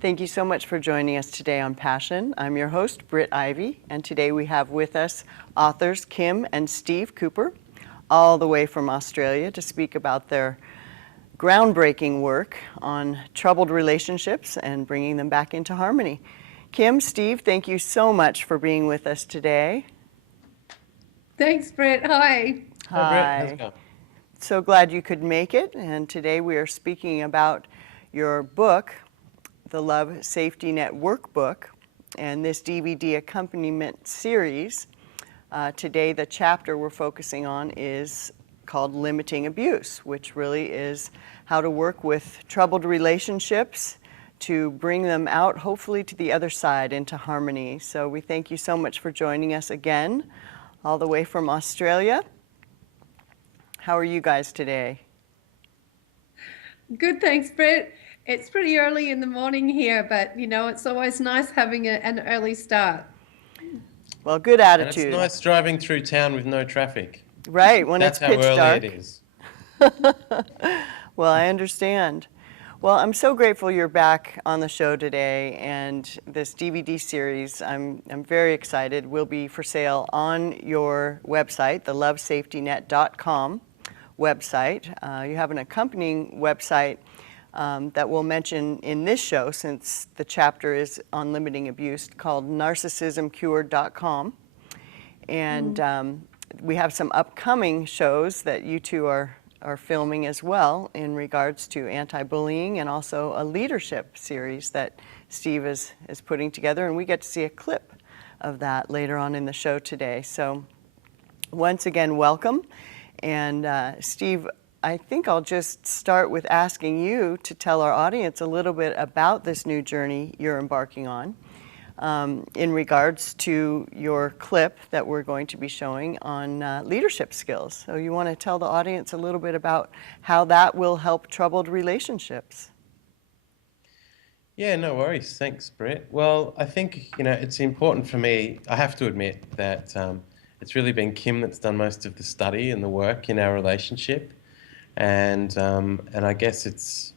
Thank you so much for joining us today on Passion. I'm your host, Britt Ivy, and today we have with us authors Kim and Steve Cooper, all the way from Australia to speak about their groundbreaking work on troubled relationships and bringing them back into harmony. Kim, Steve, thank you so much for being with us today. Thanks, Britt. Hi. Hi, Britt. How's it Hi. going? So glad you could make it, and today we are speaking about your book, the Love Safety Net Workbook, and this DVD accompaniment series. Today the chapter we're focusing on is called Limiting Abuse, which really is how to work with troubled relationships to bring them out, hopefully to the other side, into harmony. So we thank you so much for joining us again, all the way from Australia. How are you guys today? Good, thanks, Britt. It's pretty early in the morning here, but it's always nice having an early start. Well, good And it's attitude. nice driving through town with no traffic. Right, when That's it's how pitch early dark. it is. Well, I understand. Well, I'm so grateful you're back on the show today, and this DVD series, I'm very excited, will be for sale on your website, the lovesafetynet.com website. You have an accompanying website that we'll mention in this show, since the chapter is on limiting abuse, called narcissismcured.com. And we have some upcoming shows that you two are filming as well in regards to anti-bullying, and also a leadership series that Steve is putting together, and we get to see a clip of that later on in the show today. So once again, welcome. And Steve, I think I'll just start with asking you to tell our audience a little bit about this new journey you're embarking on in regards to your clip that we're going to be showing on leadership skills. So you want to tell the audience a little bit about how that will help troubled relationships? Yeah, no worries. Thanks, Britt. Well, I think, it's important for me. I have to admit that it's really been Kim that's done most of the study and the work in our relationship. And I guess it's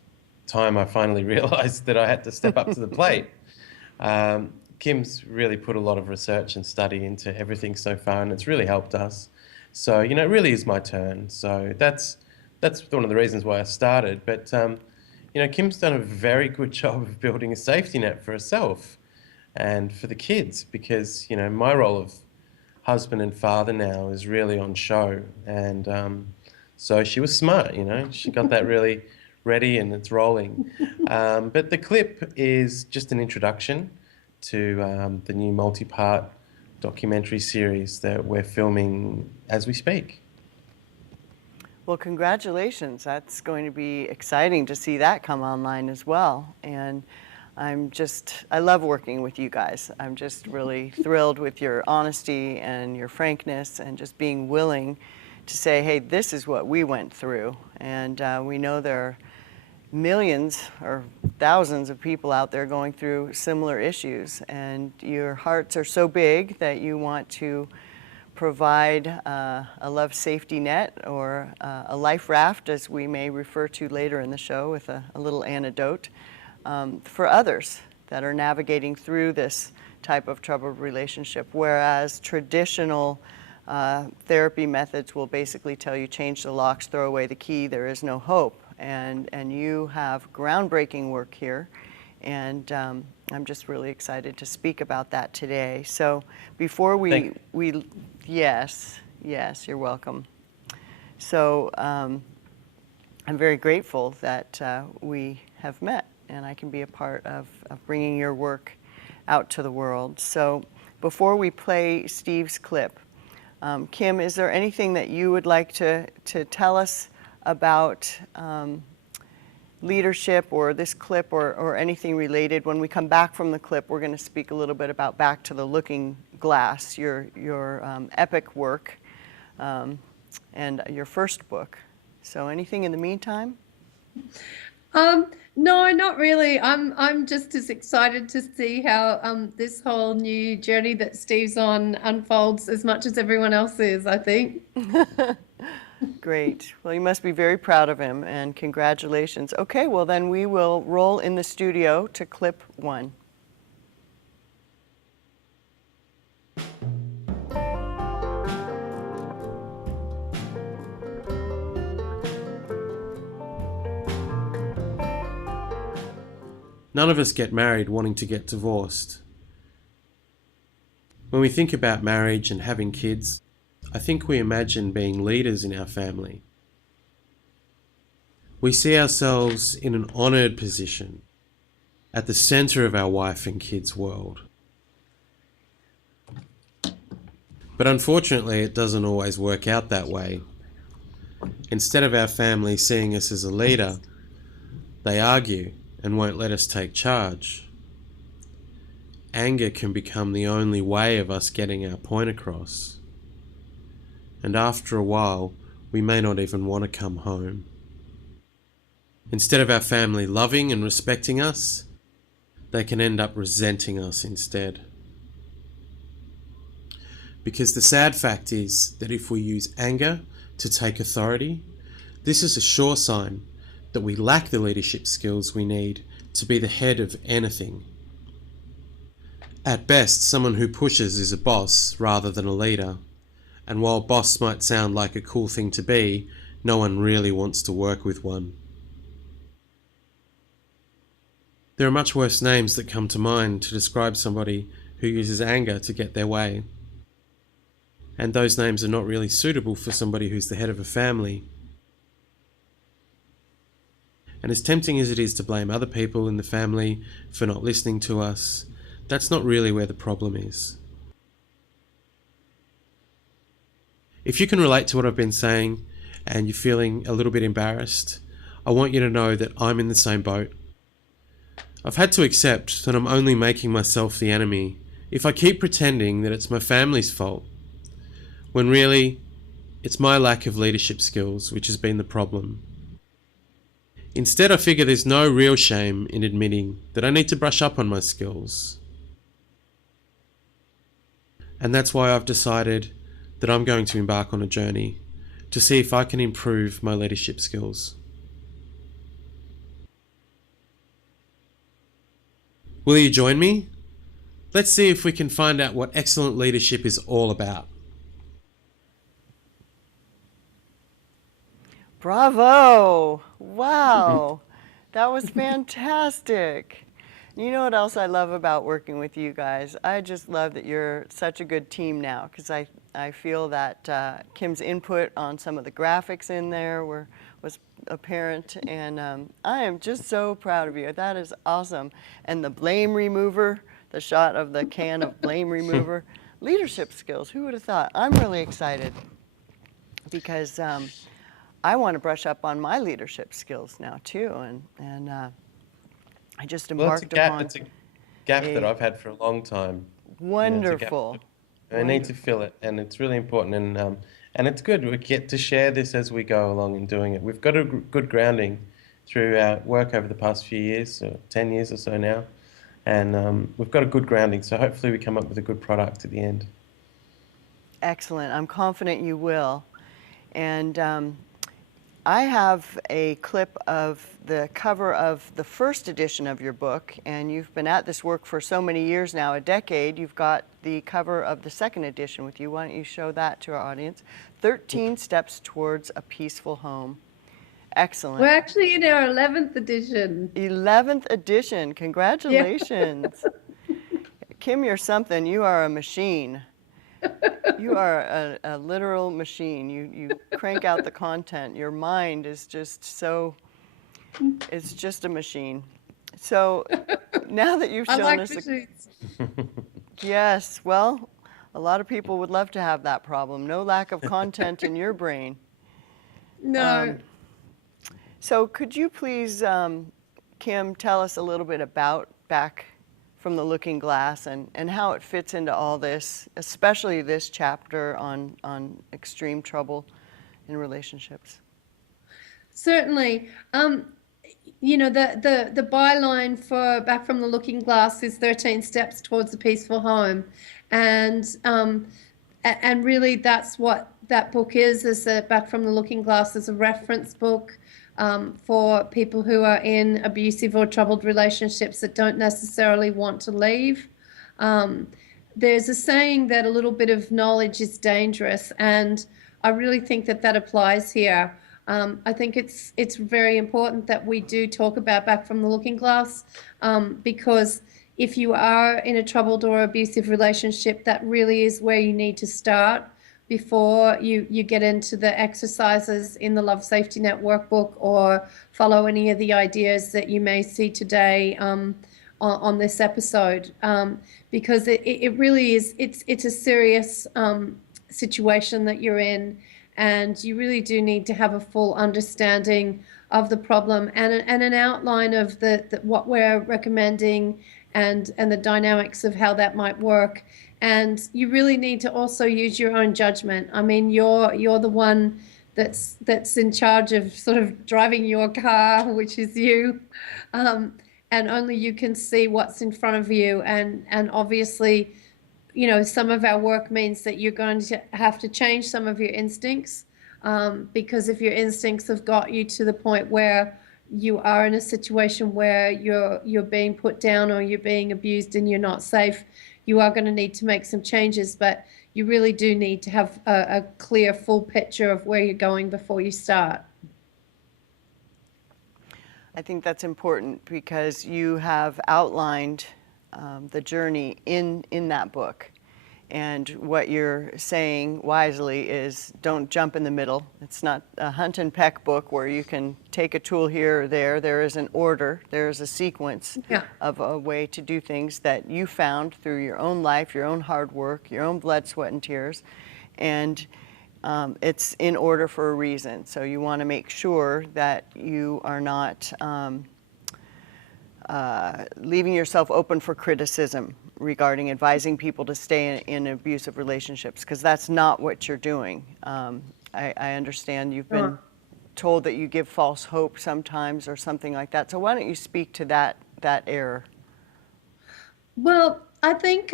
time I finally realized that I had to step up to the plate. Kim's really put a lot of research and study into everything so far, and it's really helped us. So, it really is my turn. So that's one of the reasons why I started. But, Kim's done a very good job of building a safety net for herself and for the kids, because, my role of husband and father now is really on show. And so she was smart, she got that really ready and it's rolling. But the clip is just an introduction to the new multi-part documentary series that we're filming as we speak. Well, congratulations. That's going to be exciting to see that come online as well. And I love working with you guys. I'm just really thrilled with your honesty and your frankness, and just being willing to say, hey, this is what we went through. And we know there are millions or thousands of people out there going through similar issues, and your hearts are so big that you want to provide a love safety net, or a life raft, as we may refer to later in the show with a little anecdote, for others that are navigating through this type of troubled relationship, whereas traditional therapy methods will basically tell you, change the locks, throw away the key, there is no hope. And you have groundbreaking work here, and I'm just really excited to speak about that today. So before yes, you're welcome. So I'm very grateful that we have met, and I can be a part of bringing your work out to the world. So before we play Steve's clip, Kim, is there anything that you would like to tell us about leadership, or this clip, or anything related? When we come back from the clip, we're going to speak a little bit about Back to the Looking Glass, your epic work, and your first book. So anything in the meantime? No, not really. I'm just as excited to see how this whole new journey that Steve's on unfolds as much as everyone else is, I think. Great. Well, you must be very proud of him, and congratulations. Okay, well, then we will roll in the studio to clip 1. None of us get married wanting to get divorced. When we think about marriage and having kids, I think we imagine being leaders in our family. We see ourselves in an honoured position, at the centre of our wife and kids' world. But unfortunately, it doesn't always work out that way. Instead of our family seeing us as a leader, they argue and won't let us take charge. Anger can become the only way of us getting our point across. And after a while, we may not even want to come home. Instead of our family loving and respecting us, they can end up resenting us instead. Because the sad fact is that if we use anger to take authority, this is a sure sign that we lack the leadership skills we need to be the head of anything. At best, someone who pushes is a boss rather than a leader. And while boss might sound like a cool thing to be, no one really wants to work with one. There are much worse names that come to mind to describe somebody who uses anger to get their way. And those names are not really suitable for somebody who's the head of a family. And as tempting as it is to blame other people in the family for not listening to us, that's not really where the problem is. If you can relate to what I've been saying and you're feeling a little bit embarrassed, I want you to know that I'm in the same boat. I've had to accept that I'm only making myself the enemy if I keep pretending that it's my family's fault, when really it's my lack of leadership skills which has been the problem. Instead, I figure there's no real shame in admitting that I need to brush up on my skills. And that's why I've decided that I'm going to embark on a journey to see if I can improve my leadership skills. Will you join me? Let's see if we can find out what excellent leadership is all about. Bravo! Wow, that was fantastic. You know what else I love about working with you guys? I just love that you're such a good team now, because I feel that Kim's input on some of the graphics in there was apparent, and I am just so proud of you. That is awesome. And the blame remover, the shot of the can of blame remover, leadership skills, who would have thought? I'm really excited because I want to brush up on my leadership skills now too, and I just embarked upon. It's a gap that I've had for a long time. Wonderful. I need to fill it, and it's really important, and it's good. We get to share this as we go along in doing it. We've got a good grounding through our work over the past few years, so 10 years or so now, and we've got a good grounding. So hopefully we come up with a good product at the end. Excellent. I'm confident you will, and I have a clip of the cover of the first edition of your book, and you've been at this work for so many years now, a decade. You've got the cover of the second edition with you. Why don't you show that to our audience? 13 Steps Towards a Peaceful Home. Excellent. We're actually in our 11th edition. 11th edition. Congratulations. Yeah. Kim, you're something. You are a machine. You are a literal machine. You crank out the content. Your mind is just so, it's just a machine. So now that you've shown us, yes, well, a lot of people would love to have that problem. No lack of content in your brain. No. So could you please, Kim, tell us a little bit about Back from the Looking Glass and how it fits into all this, especially this chapter on extreme trouble in relationships? Certainly. You know, the byline for Back from the Looking Glass is 13 Steps Towards a Peaceful Home. And really that's what that book is a Back from the Looking Glass is a reference book for people who are in abusive or troubled relationships that don't necessarily want to leave. There's a saying that a little bit of knowledge is dangerous, and I really think that that applies here. I think it's very important that we do talk about Back from the Looking Glass, because if you are in a troubled or abusive relationship, that really is where you need to start before you get into the exercises in the Love Safety Net workbook or follow any of the ideas that you may see today on this episode, because it really is, it's a serious situation that you're in, and you really do need to have a full understanding of the problem and an outline of what we're recommending and the dynamics of how that might work. And you really need to also use your own judgment. I mean, you're the one that's in charge of sort of driving your car, which is you, and only you can see what's in front of you. And obviously, you know, some of our work means that you're going to have to change some of your instincts, because if your instincts have got you to the point where you are in a situation where you're being put down or you're being abused and you're not safe, you are going to need to make some changes. But you really do need to have a clear, full picture of where you're going before you start. I think that's important because you have outlined the journey in that book. And what you're saying wisely is don't jump in the middle. It's not a hunt and peck book where you can take a tool here or there. There is an order, there is a sequence of a way to do things that you found through your own life, your own hard work, your own blood, sweat, and tears. And it's in order for a reason. So you want to make sure that you are not leaving yourself open for criticism regarding advising people to stay in abusive relationships, because that's not what you're doing. I understand you've been told that you give false hope sometimes or something like that. So why don't you speak to that error? Well, I think,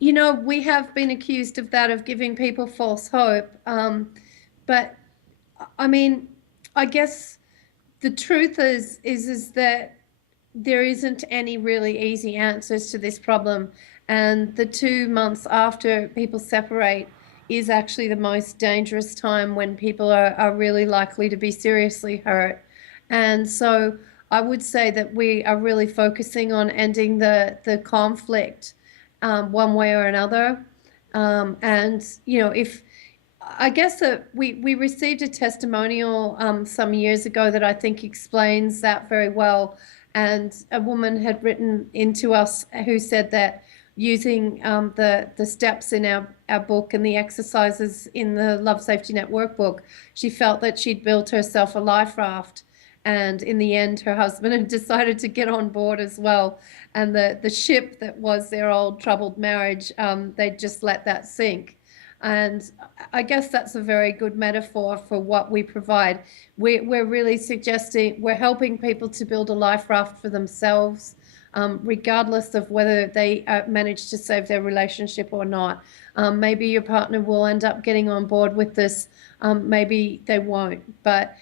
you know, we have been accused of that, of giving people false hope. But I mean, I guess the truth is that there isn't any really easy answers to this problem. And the 2 months after people separate is actually the most dangerous time when people are really likely to be seriously hurt. And so I would say that we are really focusing on ending the conflict one way or another. And, you know, I guess that we received a testimonial some years ago that I think explains that very well. And a woman had written into us who said that using the steps in our book and the exercises in the Love Safety Net workbook, she felt that she'd built herself a life raft. And in the end, her husband had decided to get on board as well. And the ship that was their old troubled marriage, they just let that sink. And I guess that's a very good metaphor for what we provide. We're really suggesting, we're helping people to build a life raft for themselves, regardless of whether they manage to save their relationship or not. Maybe your partner will end up getting on board with this. Maybe they won't. But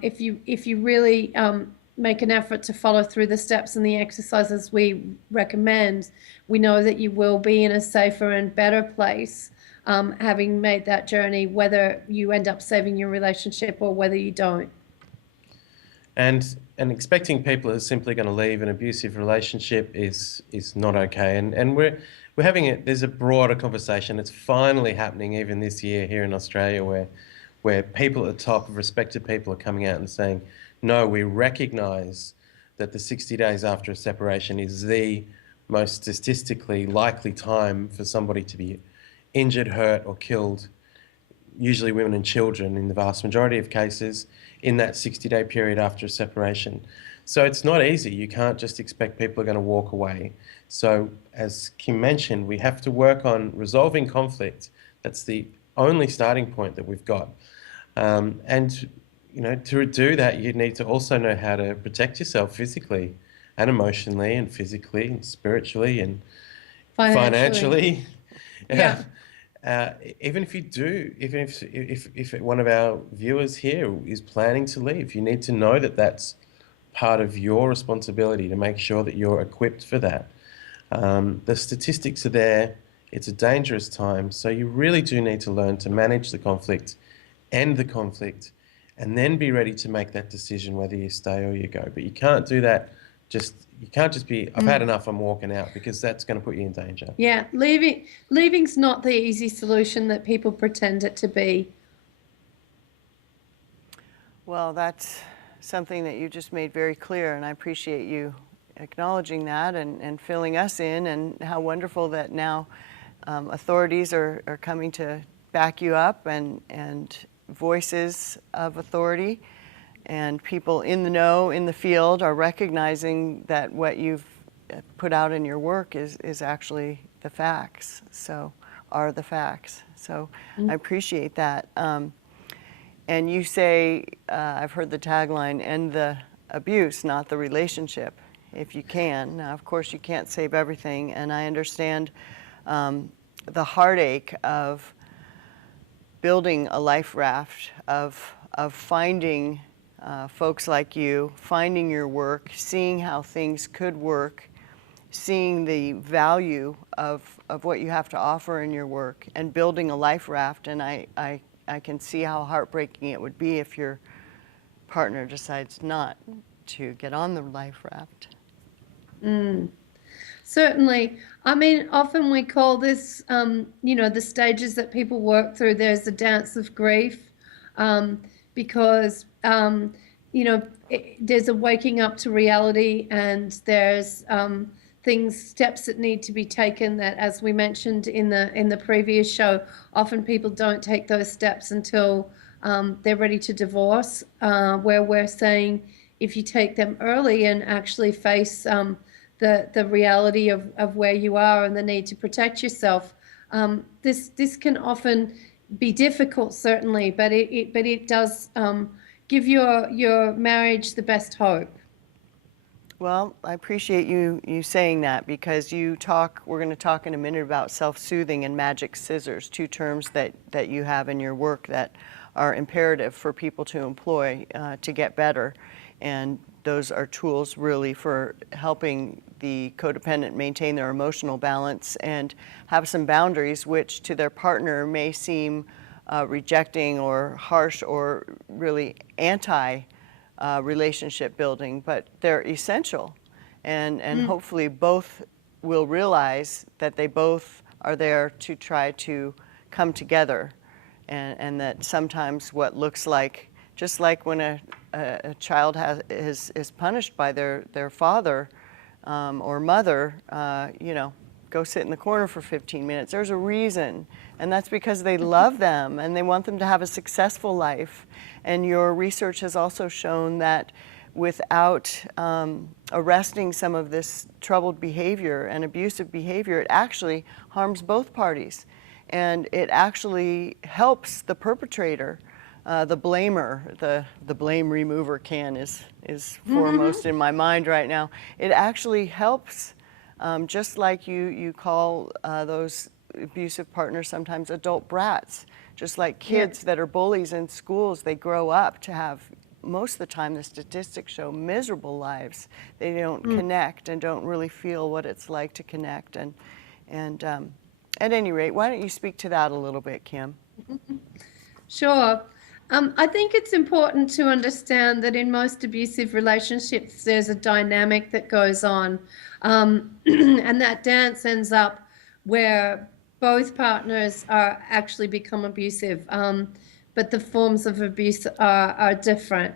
if you really make an effort to follow through the steps and the exercises we recommend, we know that you will be in a safer and better place, having made that journey, whether you end up saving your relationship or whether you don't. And expecting people are simply going to leave an abusive relationship is not okay. And we're having it. There's a broader conversation. It's finally happening even this year here in Australia, where people at the top, respected people, are coming out and saying, no, we recognise that the 60 days after a separation is the most statistically likely time for somebody to be injured, hurt, or killed, usually women and children in the vast majority of cases, in that 60-day period after a separation. So it's not easy. You can't just expect people are going to walk away. So as Kim mentioned, we have to work on resolving conflict. That's the only starting point that we've got. And you know, to do that, you need to also know how to protect yourself physically and emotionally and physically and spiritually and financially. Yeah. even if you do, even if one of our viewers here is planning to leave, you need to know that that's part of your responsibility to make sure that you're equipped for that. The statistics are there. It's a dangerous time, so you really do need to learn to manage the conflict, end the conflict, and then be ready to make that decision whether you stay or you go. But you can't do that. You can't just be, I've had enough, I'm walking out, because that's going to put you in danger. Yeah, leaving's not the easy solution that people pretend it to be. Well, that's something that you just made very clear, and I appreciate you acknowledging that and filling us in, and how wonderful that now authorities are coming to back you up, and voices of authority and people in the know, in the field, are recognizing that what you've put out in your work is actually the facts, are the facts. So I appreciate that. And you say, I've heard the tagline, end the abuse, not the relationship, if you can. Now, of course, you can't save everything, and I understand the heartache of building a life raft, of finding folks like you, finding your work, seeing how things could work, seeing the value of what you have to offer in your work, and building a life raft. And I can see how heartbreaking it would be if your partner decides not to get on the life raft. Certainly. I mean, often we call this, the stages that people work through. There's the dance of grief, because, there's a waking up to reality, and there's steps that need to be taken that, as we mentioned in the previous show, often people don't take those steps until they're ready to divorce, where we're saying if you take them early and actually face the reality of where you are and the need to protect yourself. This can often be difficult, certainly, but it does give your marriage the best hope. Well, I appreciate you saying that, because we're going to talk in a minute about self-soothing and magic scissors, two terms that you have in your work that are imperative for people to employ to get better. And those are tools really for helping the codependent maintain their emotional balance and have some boundaries, which to their partner may seem rejecting or harsh or really relationship building, but they're essential. And hopefully both will realize that they both are there to try to come together, and that sometimes what looks like, just like when a child is punished by their father or mother, go sit in the corner for 15 minutes. There's a reason, and that's because they love them and they want them to have a successful life. And your research has also shown that without arresting some of this troubled behavior and abusive behavior, it actually harms both parties. And it actually helps the perpetrator, the blamer, the blame remover can is foremost in my mind right now. It actually helps, just like you call those abusive partners sometimes adult brats. Just like kids that are bullies in schools, they grow up to have, most of the time, the statistics show, miserable lives. They don't connect and don't really feel what it's like to connect. And at any rate, why don't you speak to that a little bit, Kim? Sure. I think it's important to understand that in most abusive relationships, there's a dynamic that goes on. And that dance ends up where both partners actually become abusive, but the forms of abuse are different.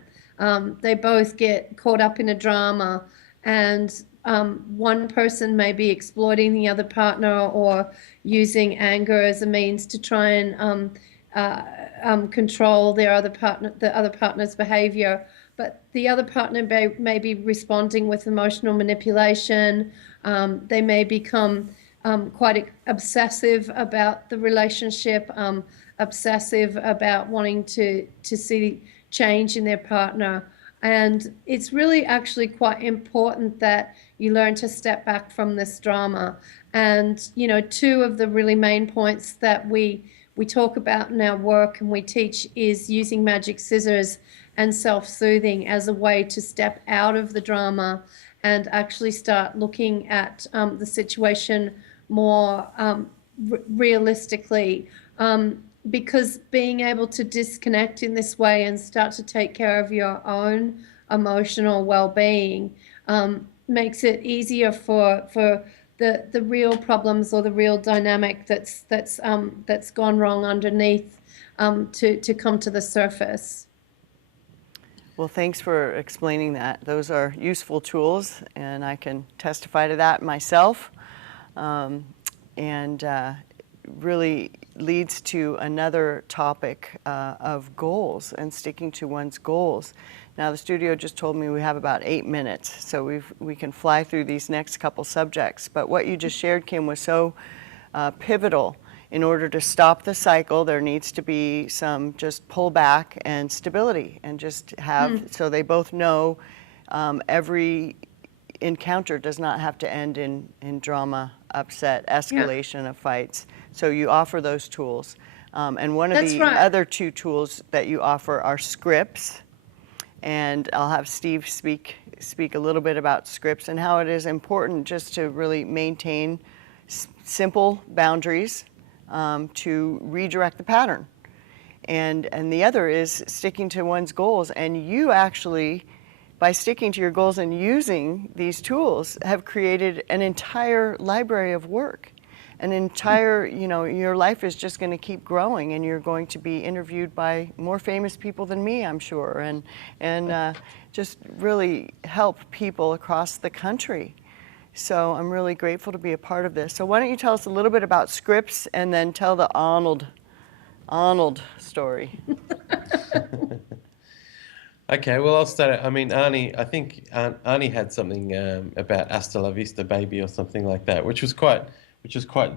They both get caught up in a drama, and one person may be exploiting the other partner or using anger as a means to try and control the other partner's behavior. But the other partner may be responding with emotional manipulation. They may become quite obsessive about the relationship, obsessive about wanting to see change in their partner. And it's really actually quite important that you learn to step back from this drama. And, you know, two of the really main points that we talk about in our work and we teach is using magic scissors and self-soothing as a way to step out of the drama and actually start looking at the situation more realistically. Because being able to disconnect in this way and start to take care of your own emotional well-being makes it easier for the real problems or the real dynamic that's gone wrong underneath to come to the surface. Well, thanks for explaining that. Those are useful tools, and I can testify to that myself. And really leads to another topic of goals and sticking to one's goals. Now, the studio just told me we have about 8 minutes, so we can fly through these next couple subjects. But what you just shared, Kim, was so pivotal. In order to stop the cycle, there needs to be some just pullback and stability, and just have, so they both know every encounter does not have to end in drama, upset, escalation of fights. So you offer those tools. And one of the other two tools that you offer are scripts. And I'll have Steve speak a little bit about scripts and how it is important just to really maintain simple boundaries to redirect the pattern. And the other is sticking to one's goals. And you actually, by sticking to your goals and using these tools, have created an entire library of work. An entire, you know, your life is just going to keep growing, and you're going to be interviewed by more famous people than me, I'm sure, and just really help people across the country. So I'm really grateful to be a part of this. So why don't you tell us a little bit about scripts, and then tell the Arnold story. Okay, well, I'll start. I mean, I think Arnie had something about Hasta la Vista, baby, or something like that, which was quite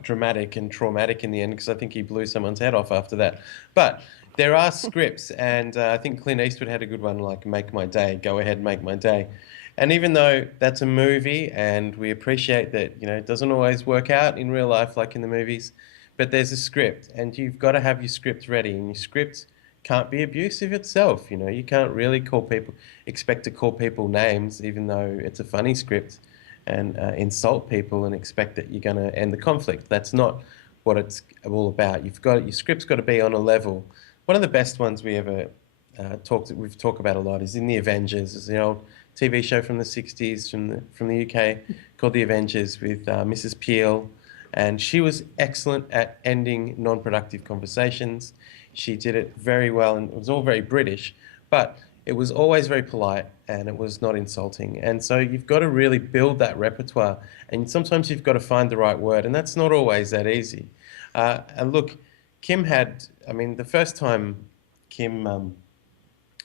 dramatic and traumatic in the end, because I think he blew someone's head off after that. But there are scripts, and I think Clint Eastwood had a good one, like "Make My Day," go ahead, make my day. And even though that's a movie, and we appreciate that, you know, it doesn't always work out in real life like in the movies, but there's a script, and you've got to have your script ready, and your script can't be abusive itself. You know, you can't really expect to call people names, even though it's a funny script, and insult people and expect that you're going to end the conflict. That's not what it's all about. Your script's got to be on a level. One of the best ones we ever we've talked about a lot is in The Avengers. It's an old TV show from the 60s from the UK called The Avengers with Mrs. Peel, and she was excellent at ending non-productive conversations. She did it very well, and it was all very British, but it was always very polite, and it was not insulting. And so you've got to really build that repertoire, and sometimes you've got to find the right word, and that's not always that easy. And look, Kim had, I mean, the first time Kim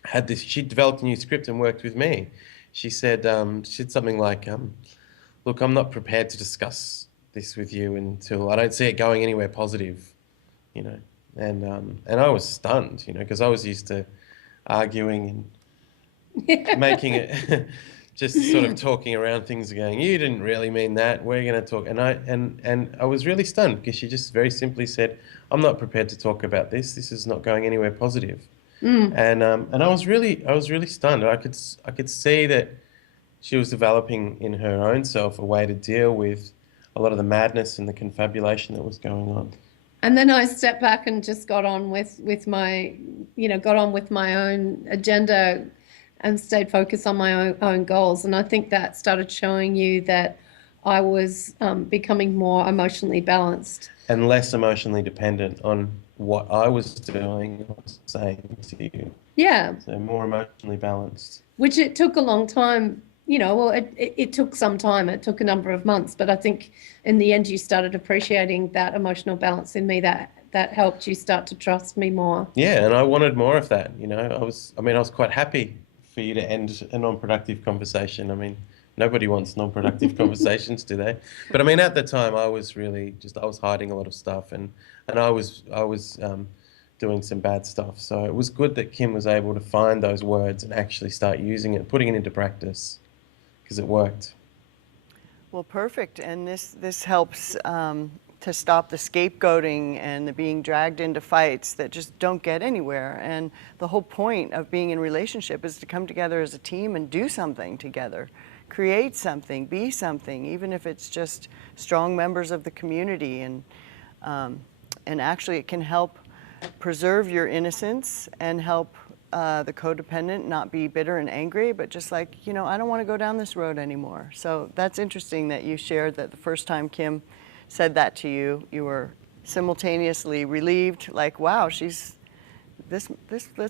had this, she developed a new script and worked with me. She said something like, look, I'm not prepared to discuss this with you until I don't see it going anywhere positive, you know. And I was stunned, you know, because I was used to arguing and making it, just sort of talking around things, going, you didn't really mean that. We're going to talk. And I was really stunned, because she just very simply said, I'm not prepared to talk about this. This is not going anywhere positive. And I was really stunned. I could see that she was developing in her own self a way to deal with a lot of the madness and the confabulation that was going on. And then I stepped back and just got on with my own agenda and stayed focused on my own goals. And I think that started showing you that I was becoming more emotionally balanced. And less emotionally dependent on what I was doing or saying to you. Yeah. So more emotionally balanced. Which it took a long time, you know, well, it took some time. It took a number of months. But I think in the end you started appreciating that emotional balance in me that helped you start to trust me more. Yeah, and I wanted more of that, you know. I was quite happy for you to end a non-productive conversation. I mean, nobody wants non-productive conversations, do they? But I mean, at the time, I was really I was hiding a lot of stuff, and I was doing some bad stuff. So it was good that Kim was able to find those words and actually start using it, putting it into practice, because it worked. Well, perfect. And this helps to stop the scapegoating and the being dragged into fights that just don't get anywhere. And the whole point of being in a relationship is to come together as a team and do something together, create something, be something, even if it's just strong members of the community. And actually, it can help preserve your innocence and help the codependent not be bitter and angry, but just like, I don't want to go down this road anymore. So that's interesting that you shared that the first time Kim said that to you, you were simultaneously relieved, like, wow, let's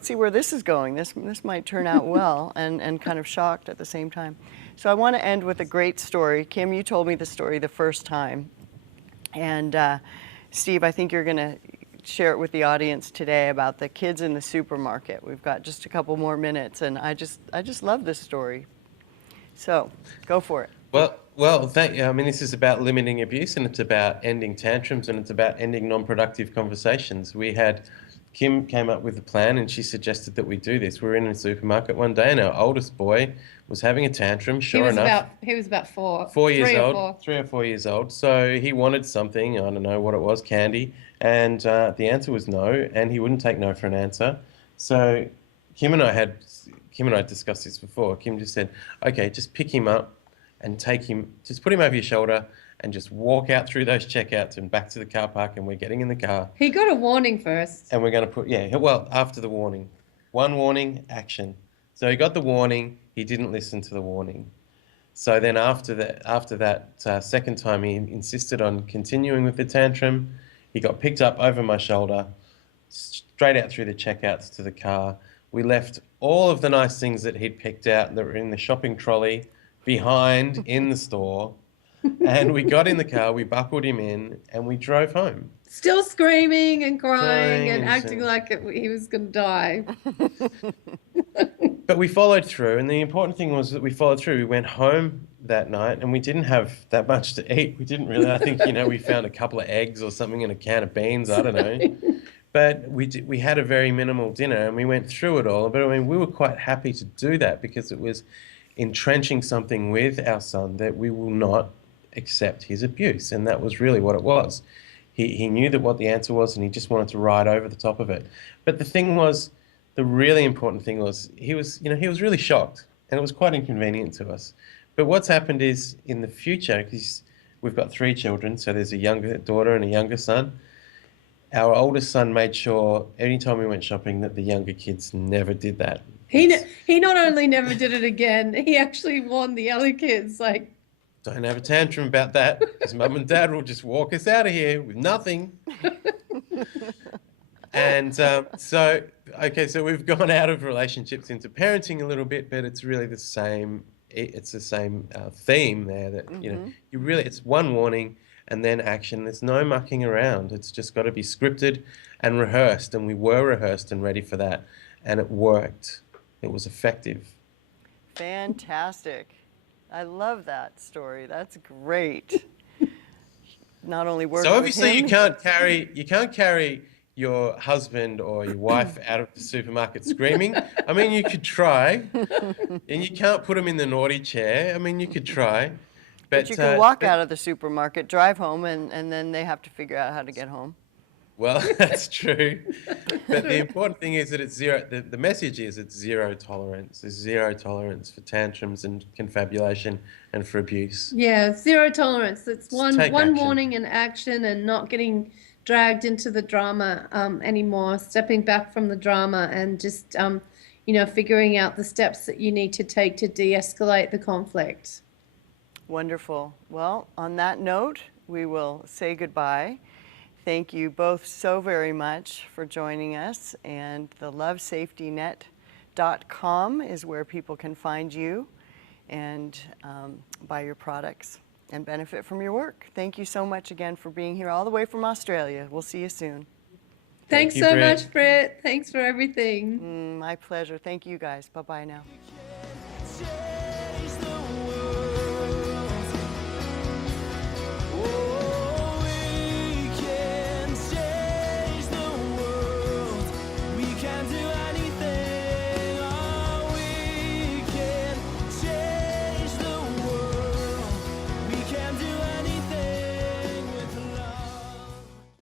see where this is going. This might turn out well, and kind of shocked at the same time. So I want to end with a great story. Kim, you told me the story the first time. And Steve, I think you're going to share it with the audience today about the kids in the supermarket. We've got just a couple more minutes, and I just love this story. So go for it. Well, thank you. I mean, this is about limiting abuse, and it's about ending tantrums, and it's about ending non-productive conversations. Kim came up with a plan, and she suggested that we do this. We were in a supermarket one day, and our oldest boy was having a tantrum. Sure enough, he was about 3 or 4 years old. So he wanted something. I don't know what it was, candy, and the answer was no, and he wouldn't take no for an answer. So Kim and I discussed this before. Kim just said, "Okay, just pick him up and just put him over your shoulder and just walk out through those checkouts and back to the car park, and we're getting in the car." He got a warning first. And we're going to after the warning. One warning, action. So he got the warning, he didn't listen to the warning. So then after that second time, he insisted on continuing with the tantrum. He got picked up over my shoulder, straight out through the checkouts to the car. We left all of the nice things that he'd picked out that were in the shopping trolley behind in the store. And we got in the car, we buckled him in, and we drove home. Still screaming and crying and acting like he was going to die. But we followed through, and the important thing was that we followed through. We went home that night, and we didn't have that much to eat. We didn't really. I think, we found a couple of eggs or something and a can of beans. I don't know. But we had a very minimal dinner, and we went through it all. But I mean, we were quite happy to do that because it was entrenching something with our son that we will not accept his abuse, and that was really what it was. He knew what the answer was, and he just wanted to ride over the top of it. But the really important thing was he was really shocked, and it was quite inconvenient to us. But what's happened is in the future, because we've got 3 children, so there's a younger daughter and a younger son. Our oldest son made sure anytime we went shopping that the younger kids never did that. He not only never did it again, he actually warned the other kids, like, don't have a tantrum about that, because Mum and Dad will just walk us out of here with nothing. And so we've gone out of relationships into parenting a little bit, but it's really the same. It's the same theme there that, it's one warning and then action. There's no mucking around. It's just got to be scripted and rehearsed. And we were rehearsed and ready for that. And it worked. It was effective. Fantastic. I love that story. That's great. Not only work. So obviously with him, you can't carry your husband or your wife out of the supermarket screaming. I mean, you could try, and you can't put them in the naughty chair. I mean, you could try, but you can walk out of the supermarket, drive home, and then they have to figure out how to get home. Well, that's true. But the important thing is that it's zero. The message is it's zero tolerance. There's zero tolerance for tantrums and confabulation and for abuse. Yeah, zero tolerance. It's one action. warning and action, and not getting dragged into the drama anymore, stepping back from the drama and just, figuring out the steps that you need to take to de-escalate the conflict. Wonderful. Well, on that note, we will say goodbye. Thank you both so very much for joining us, and the lovesafetynet.com is where people can find you and buy your products and benefit from your work. Thank you so much again for being here all the way from Australia. We'll see you soon. Thanks so much, Britt. Thanks for everything. My pleasure. Thank you guys. Bye-bye now.